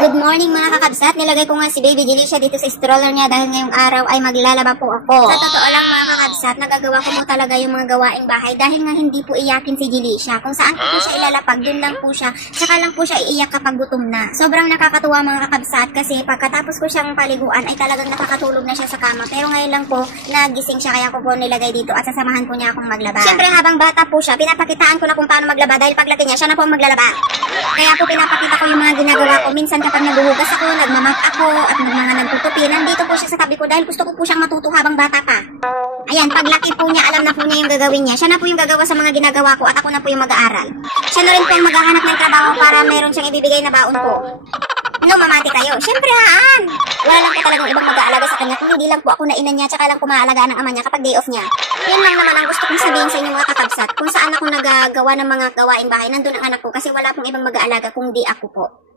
Good morning mga kakabsat. Nilagay ko nga si Baby Delicia dito sa stroller niya dahil ngayong araw ay maglalaba po ako. Sa totoo lang mga kakabsat, nagagawa ko mo talaga yung mga gawaing bahay dahil nga hindi po iyakin si Delicia. Kung saan po siya ilalapag, dun lang po siya. Saka lang po siya iiyak kapag gutom na. Sobrang nakakatuwa mga kakabsat kasi pagkatapos ko siyang paliguan ay talagang nakakatulog na siya sa kama. Pero ngayon lang po nagising siya kaya ko po nilagay dito at sasamahan po niya akong maglaba. Siyempre habang bata po siya, pinapakitaan ko na kung paano maglaba dahil paglaki niya, siya na po maglalaba. Kaya po pinapakita ko yung mga ginagawa ko. Minsan kapag naghuhugas ako, nagmamag ako, at mga nagtutupi, nandito po siya sa tabi ko dahil gusto ko po siyang matuto habang bata pa. Ayan, paglaki po niya, alam na po niya yung gagawin niya. Siya na po yung gagawa sa mga ginagawa ko at ako na po yung mag-aaral. Siya na rin po yung maghahanap ng trabaho para meron siyang ibibigay na baon ko. No, mamati kayo. Siyempre, haan. Wala lang po talagang ibang mag-aalaga sa kanya kung hindi lang po ako na ina niya tsaka lang po maaalagaan ng ama niya kapag day off niya. Yan lang naman ang gusto kong sabihin sa inyo mga kakabsat. Kung saan ako nagagawa ng mga gawaing bahay, nandun ang anak ko kasi wala pong ibang mag-aalaga kung di ako po.